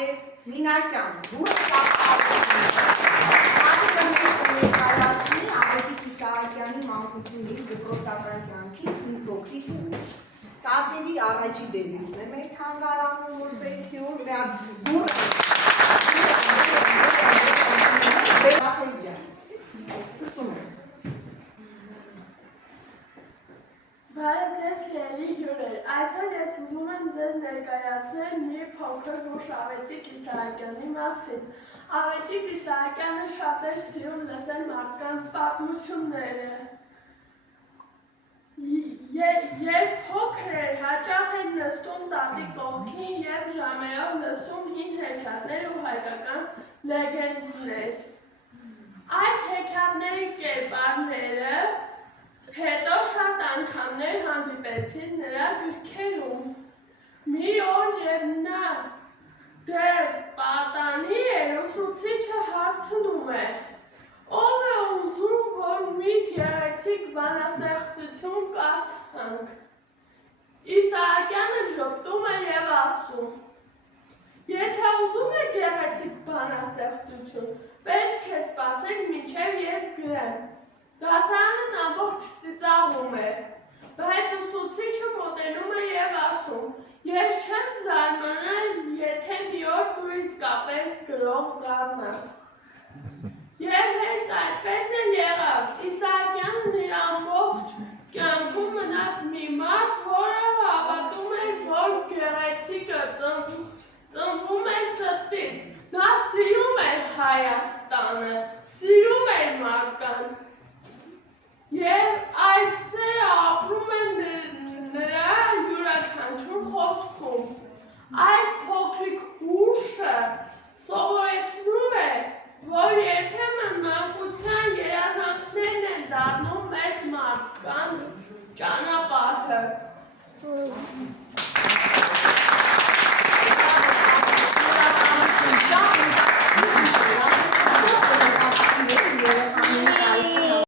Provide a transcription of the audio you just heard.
Արև Մինասյան, դուր ներկայացնի Ավետիք Իսահակյանի մանկությունից դպրոցական կյանքից մի փոքրիկ ուղի։ Տարբերի առաջի դեբյուտն է մեր թանգարանում որպես հյուր, դուր Բարև ձեզ սիրելի հյուրեր, այսօր ես ուզում եմ ձեզ ներկայացնել մի փոքր հուշ Ավետիք Իսահակյանի մասին։ Ավետիք Իսահակյանը շատ էր սիրում լսել մարդկանց պատմությունները։ Երբ փոքր էր, հաճախ էր նստում տատի կողքին և ժամերով լսում հին հեքիաթներ ու հայկական լեգենդներ։ Այդ հեքիաթների կերպարները հետո շատ անգամներ հանդիպեցին նրա գրքերում։ Մի օր, երբ նա դեռ պատանի էր, ուսուցիչը հարցնում է. «Ով է ուզում, որ մի գեղեցիկ բանաստեղծություն կարդանք»։ Իսահակյանը ժպտում է և ասում. «Եթե ուզում եք գեղեցիկ բանաստեղծություն, պետք է սպասեք մինչև ես գրեմ»։ Դասարանն ամբողջ ծիծաղում է, բայց ուսուցիչը մոտենում է և ասում. «Ես չեմ զարմանա, եթե մի օր դու իսկապես գրող դառնաս»։ Եվ հենց այդպես էլ եղավ, Իսահակյանն իր ամբողջ